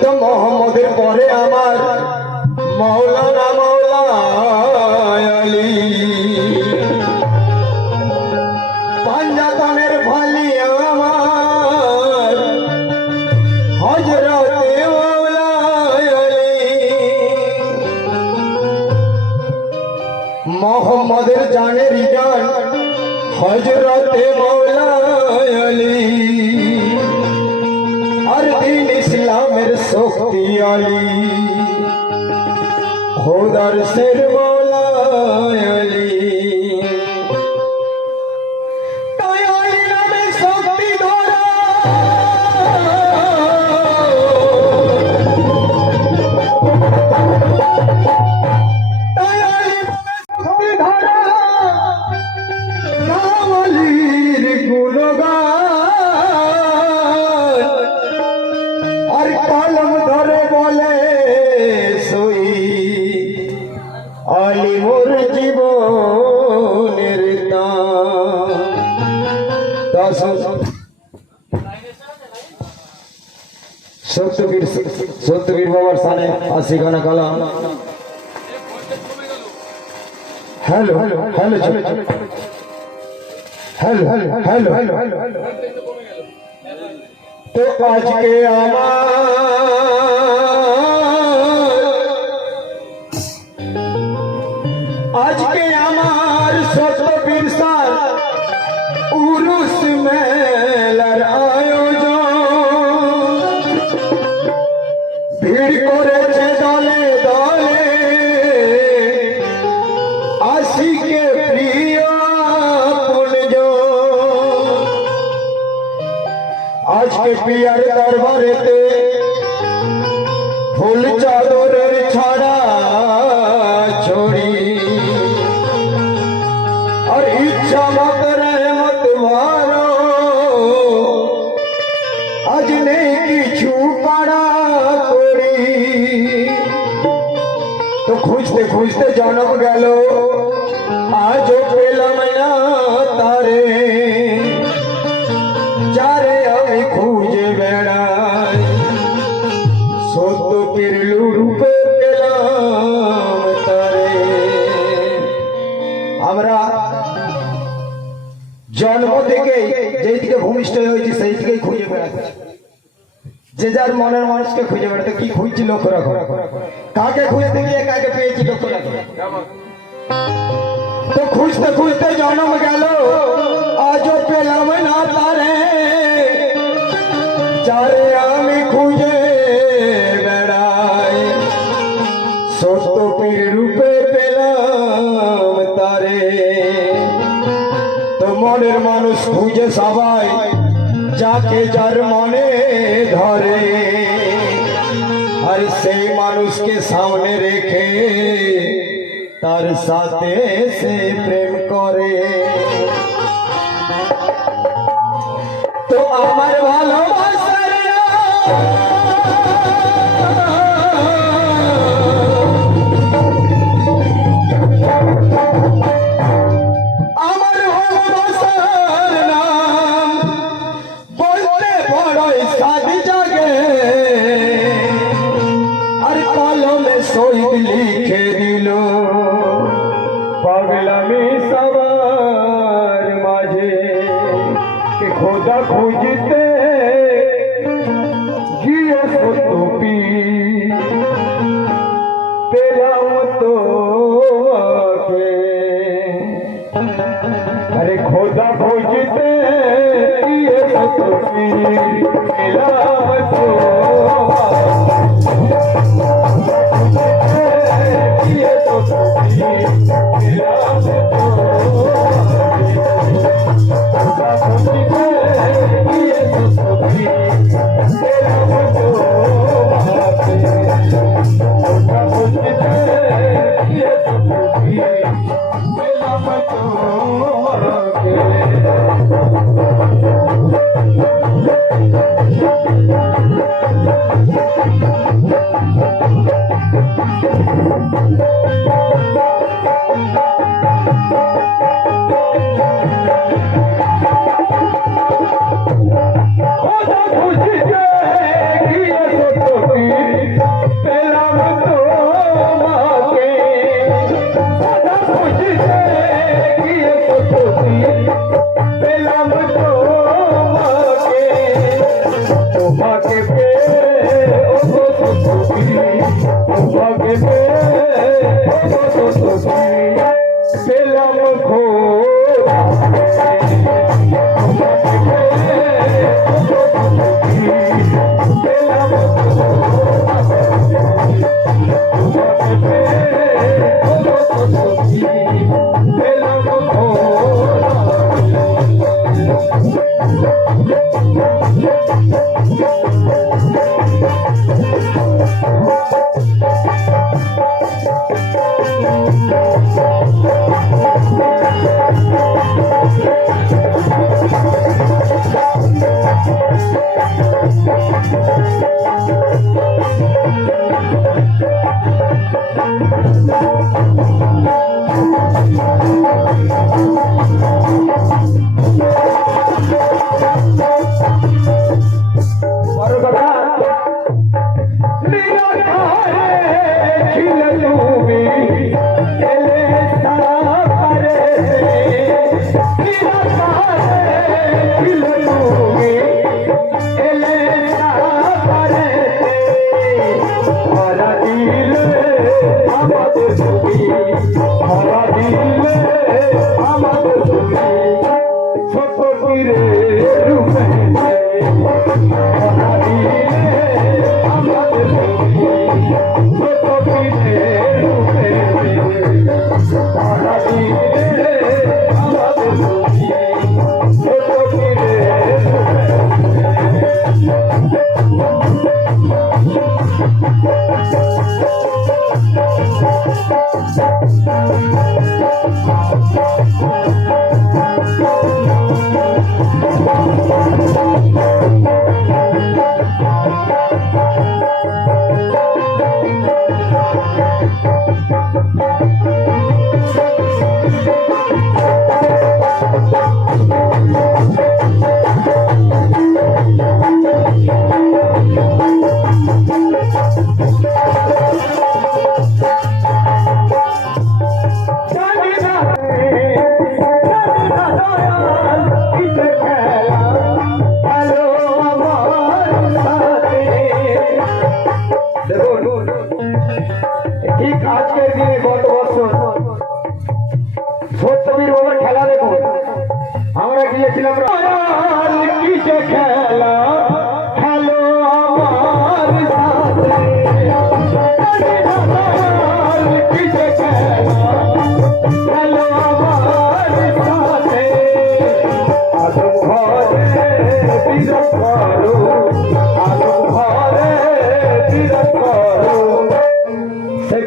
তো মোহাম্মদের পরে আমার মৌলানা মৌলা আলী, পাঞ্জাতনের ভালি আমার হযরতে মৌলা আলী। মোহাম্মদের জানের জান হযরতে মৌলা আলী, আর দিন ইসলামের শক্তি আলী, খোদার শের মৌলা আলী। তাই আলী নামে শক্তি ধরা, তাই আলী নামে শক্তি ধরা, নাম আলীর গুণগান, আর কলম ধরে বলে সই আলী মোর জীবনের দান। সত্যবীর বাবার সানে আশিখানা কালাম। Hello hello hello hello hello hello hello. তো আজকে আমার সত্যবীর সাল উরুস মেলার আয়োজন, ভিড় করেছে দলে দলে আশিকে প্রিয় আপনজন। আজকে পিয়ার দরবারেতে ফুল চাদরের ছড়া ছড়ি, আর ইচ্ছা মত রহমত মারো, আজ নেই কিছু পাড়া করি। তো খুঁজতে খুঁজতে জনম গেল, আজও পেলাম না তারে, যারে আমি খুঁজে বেড়াই, সত্যপীর রূপে পেলাম তারে। আমরা জন্ম থেকে যেই দিকে ভূমিষ্ঠ হয়েছি সেই দিকেই খুঁজে বেড়াচ্ছি, যে যার মনের মানুষকে খুঁজে বেড়াতে। কি খুঁজছি লক্ষ্য রাখো, কাকে খুঁজতে গিয়ে কাকে পেয়েছি লক্ষ্য রাখো। তো খুঁজতে খুঁজতে জন্ম গেল, আজও পেলাম না তারে, যারে আমি খুঁজে বেড়াই, সত্যপীর রূপে পেলাম তারে। তো মনের মানুষ খুঁজে সবাই, যাকে যার মনে ধরে, আর সেই মানুষকে সামনে রেখে তার সাথে সে প্রেম করে। তো আমার ভালোবাসার নাম বলতে বড়ই সাদি জাগে, আর কলমে শহীদ লিখে দিল পাগলামি সবার মাঝে। কে খোদা খুঁজতে গিয়ে সত্যপীর পেলাম তোমাকে, আরে খোদা খুঁজতে গিয়ে সত্যপীর পেলাম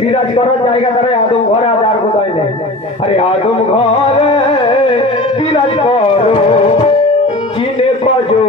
বিরাজ করার জায়গা দ্বারা আদম ঘরে আজ আর কোথায় নেই। আরে আদম ঘরে বিরাজ করো চিনে পাজো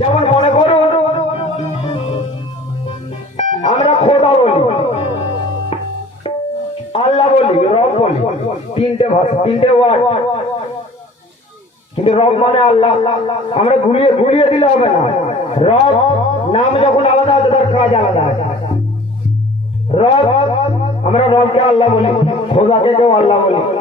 যেমন মনে করুন আমরা খোদা বলি, আল্লাহ বলি, রব বলি, তিনটে ভাষা, তিনটে ওয়ার্ড, কিন্তু রব মানে আল্লাহ। আমরা ঘুরিয়ে দিলে হবে না। রব নাম যখন আলাদা আছে তার কাজ আলাদা আছে। রব, আমরা রবকে আল্লাহ বলি, খোদাকে কেউ আল্লাহ বলি।